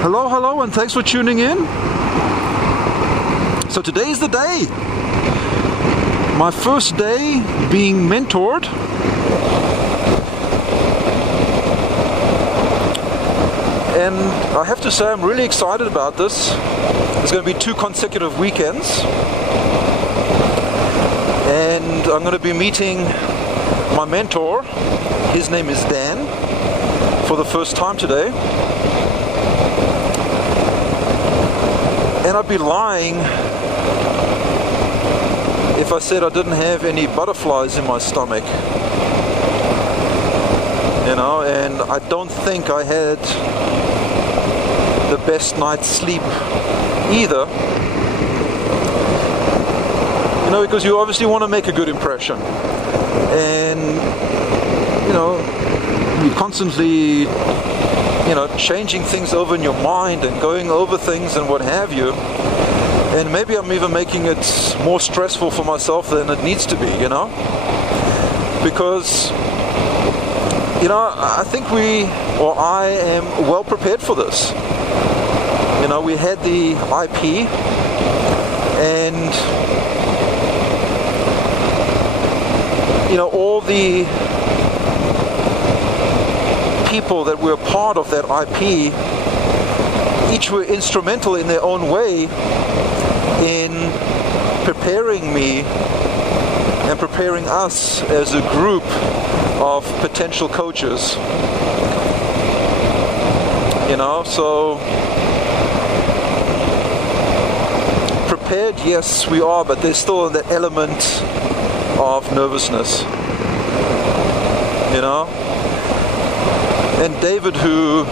Hello, hello, and thanks for tuning in. So today is the day. My first day being mentored. And I have to say I'm really excited about this. It's going to be 2 consecutive weekends. And I'm going to be meeting my mentor. His name is Dan, for the first time today. And I'd be lying if I said I didn't have any butterflies in my stomach. You know, and I don't think I had the best night's sleep either. You know, because you obviously want to make a good impression. And, you know, you're constantly, you know, changing things over in your mind and going over things and what have you. And maybe I'm even making it more stressful for myself than it needs to be, you know? Because, you know, I think I am well prepared for this. You know, we had the IP and, you know, all the people that were part of that IP, each were instrumental in their own way in preparing me and preparing us as a group of potential coaches. You know, so prepared, yes, we are, but there's still that element of nervousness. You know? And David, who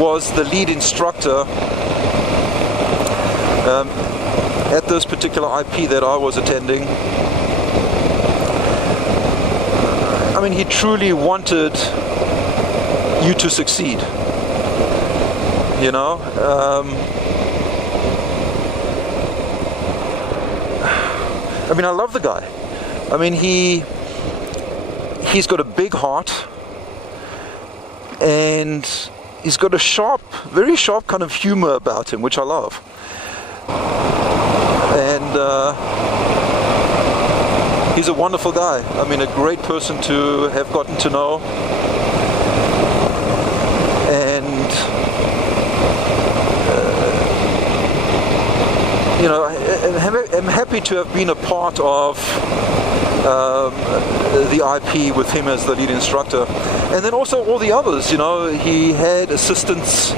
was the lead instructor at this particular IP that I was attending, I mean, he truly wanted you to succeed. You know? I mean, I love the guy. I mean, he's got a big heart. And he's got a very sharp kind of humor about him, which I love. And he's a wonderful guy. I mean, a great person to have gotten to know. And, you know, I'm happy to have been a part of the IP with him as the lead instructor. And then also all the others, you know, he had assistants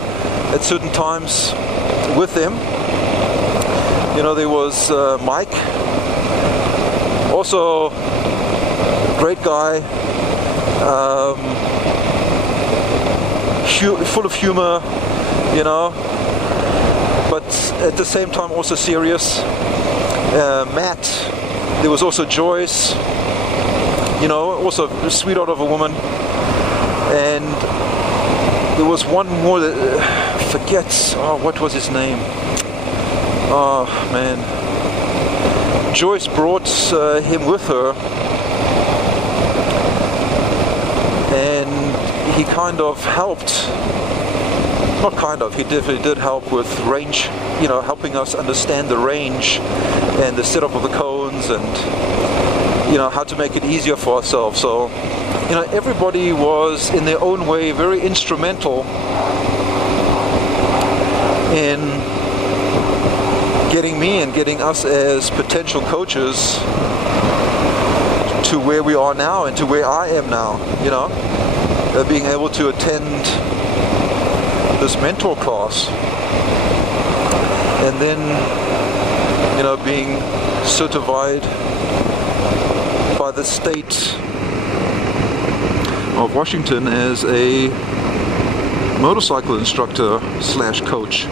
at certain times with him. You know, there was Mike, also great guy, full of humor, you know, but at the same time also serious. Matt, there was also Joyce, you know, also a sweetheart of a woman. And there was one more that forgets. Oh, what was his name? Oh man. Joyce brought him with her, and he kind of helped. Not kind of. He definitely did help with range. You know, helping us understand the range and the setup of the cones, and you know, how to make it easier for ourselves. So, you know, everybody was in their own way very instrumental in getting me and getting us as potential coaches to where we are now and to where I am now, you know, being able to attend this mentor class and then, you know, being certified by the state of Washington as a motorcycle instructor / coach.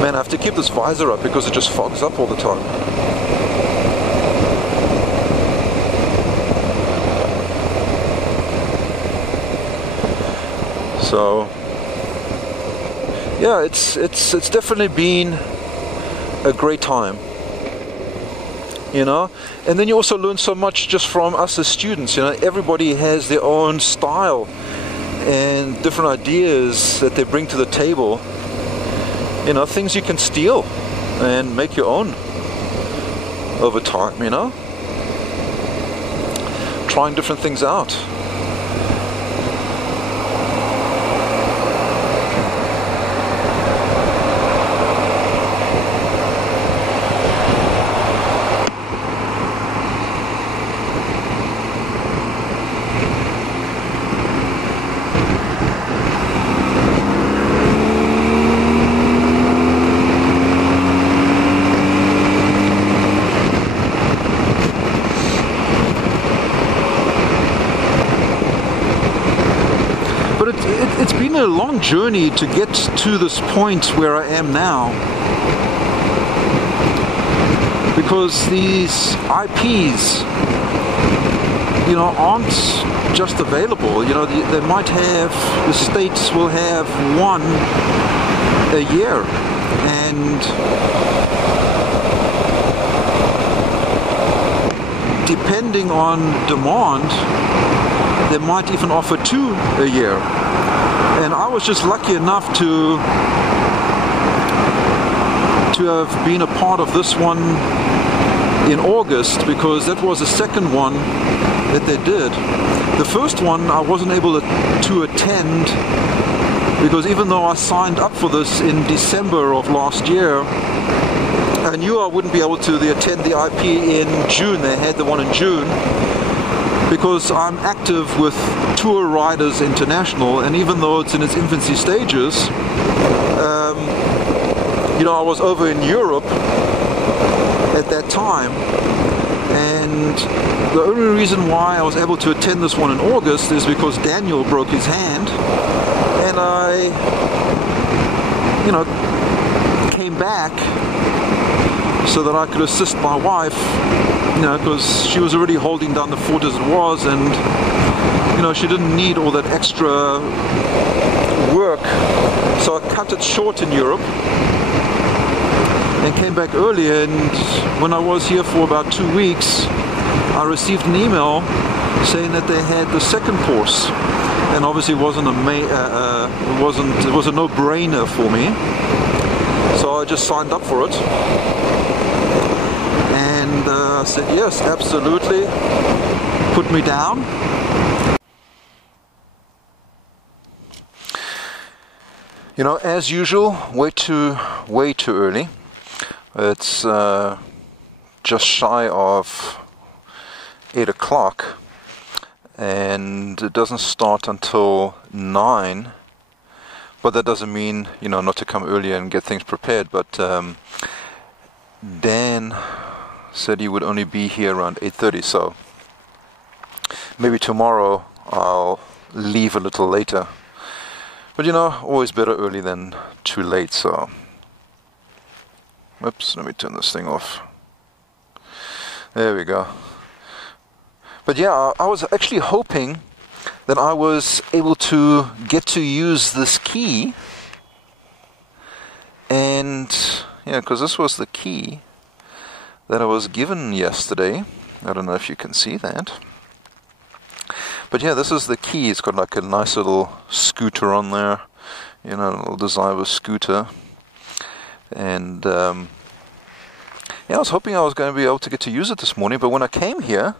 Man, I have to keep this visor up because it just fogs up all the time. So yeah, it's definitely been a great time. You know, and then you also learn so much just from us as students. You know, everybody has their own style, and different ideas that they bring to the table, you know, things you can steal and make your own over time, you know, trying different things out. It's been a long journey to get to this point where I am now, because these IPs, you know, aren't just available. You know, they might have, the states will have one a year, and depending on demand, they might even offer 2 a year. And I was just lucky enough to have been a part of this one in August, because that was the second one that they did. The first one I wasn't able to attend, because even though I signed up for this in December of last year, I knew I wouldn't be able to attend the IP in June. They had the one in June, because I'm active with Tour Riders International, and even though it's in its infancy stages, you know, I was over in Europe at that time, and the only reason why I was able to attend this one in August is because Daniel broke his hand, and I, you know, came back so that I could assist my wife, you know, because she was already holding down the fort as it was, and, you know, she didn't need all that extra work. So I cut it short in Europe and came back earlier, and when I was here for about 2 weeks, I received an email saying that they had the second course, and obviously it wasn't it was a no-brainer for me, so I just signed up for it. And I said, yes, absolutely, put me down. You know, as usual, way too early. It's just shy of 8 o'clock, and it doesn't start until 9. But that doesn't mean, you know, not to come earlier and get things prepared. But Dan said he would only be here around 8:30, so maybe tomorrow I'll leave a little later. But you know, always better early than too late, so... Oops, let me turn this thing off. There we go. But yeah, I was actually hoping that I was able to get to use this key, and yeah, because this was the key that I was given yesterday. I don't know if you can see that. But yeah, this is the key. It's got like a nice little scooter on there, you know, a little design of a scooter. And yeah, I was hoping I was going to be able to get to use it this morning, but when I came here,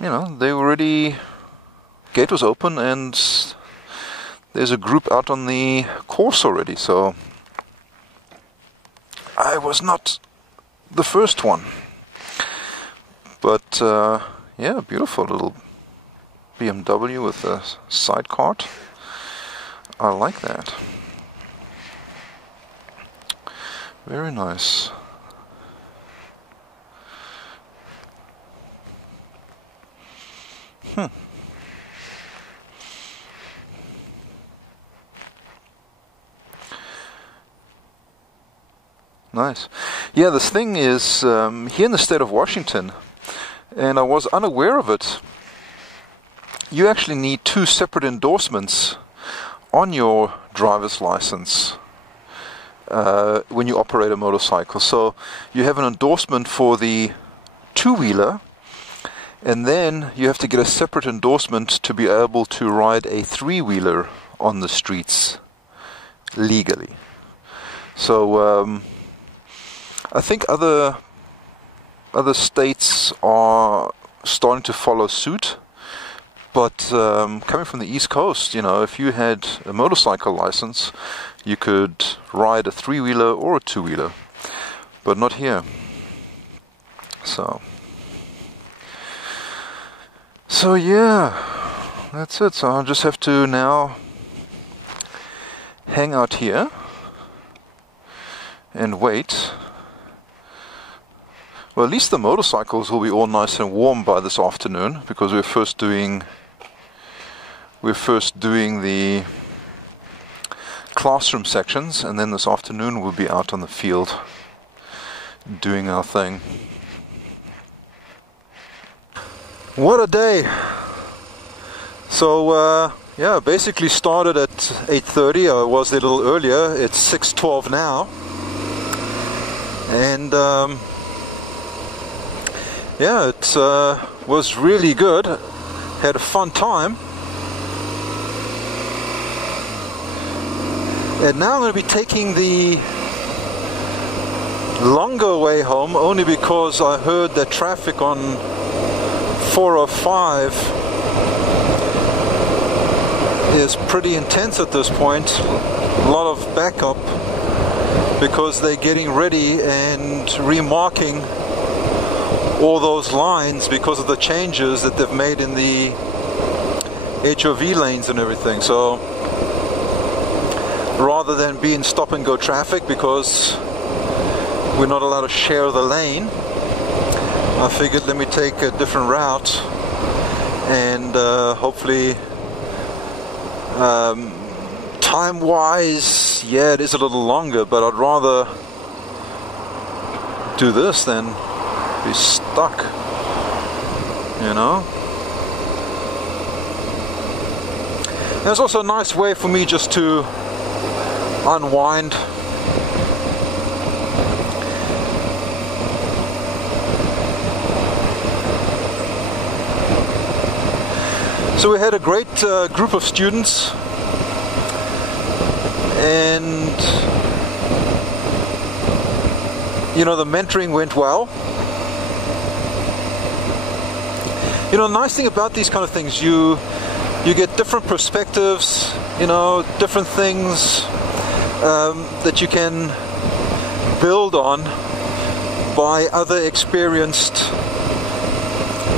you know, they already, gate was open and there's a group out on the course already, so I was not the first one. But yeah, beautiful little BMW with a side cart. I like that. Very nice. Nice. Yeah, this thing is here in the state of Washington, and I was unaware of it. You actually need 2 separate endorsements on your driver's license when you operate a motorcycle. So you have an endorsement for the two-wheeler, And then you have to get a separate endorsement to be able to ride a three-wheeler on the streets legally. So I think other states are starting to follow suit. But coming from the East Coast, you know, if you had a motorcycle license, you could ride a three-wheeler or a two-wheeler, but not here. So yeah, that's it. So I'll just have to now hang out here and wait. Well, at least the motorcycles will be all nice and warm by this afternoon, because we're first doing the classroom sections, and then this afternoon we'll be out on the field doing our thing. What a day! So yeah, basically started at 8:30. I was there a little earlier. It's 6:12 now, and yeah, it was really good. Had a fun time. And now I'm going to be taking the longer way home, only because I heard that traffic on 405 is pretty intense at this point. A lot of backup because they're getting ready and remarking all those lines because of the changes that they've made in the HOV lanes and everything. So rather than be in stop and go traffic, because we're not allowed to share the lane, I figured let me take a different route, and hopefully time wise, yeah, it is a little longer, but I'd rather do this than be stuck, you know. And it's also a nice way for me just to unwind. So we had a great group of students, and you know, the mentoring went well. You know, the nice thing about these kind of things, you get different perspectives, you know, different things that you can build on by other experienced,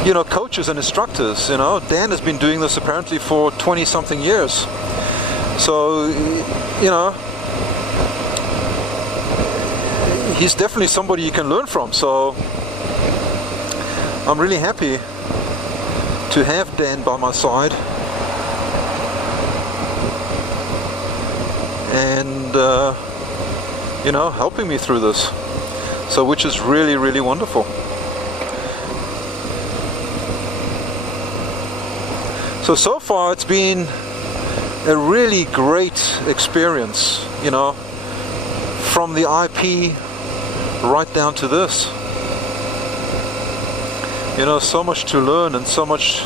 you know, coaches and instructors. You know, Dan has been doing this apparently for 20 something years. So, you know, he's definitely somebody you can learn from. So I'm really happy to have Dan by my side. And you know, helping me through this, so which is really, really wonderful. So far it's been a really great experience, you know, from the IP right down to this. You know, so much to learn and so much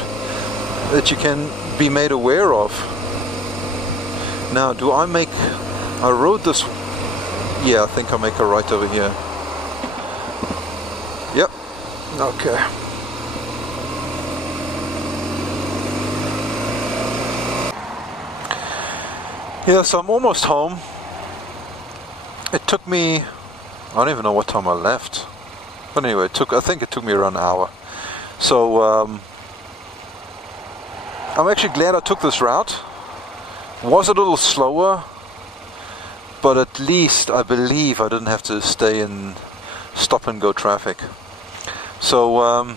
that you can be made aware of. Now, I rode this, yeah, I think I'll make a right over here. Yep, okay. Yeah, so I'm almost home. It took me, I don't even know what time I left. But anyway, I think it took me around an hour. So, I'm actually glad I took this route. Was a little slower, but at least I believe I didn't have to stay in stop and go traffic. So I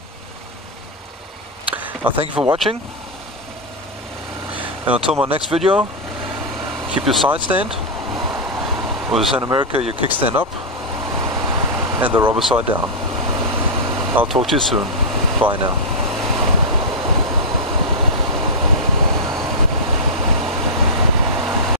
thank you for watching, and until my next video, keep your side stand, or as in America, your kickstand up and the rubber side down. I'll talk to you soon. Bye now.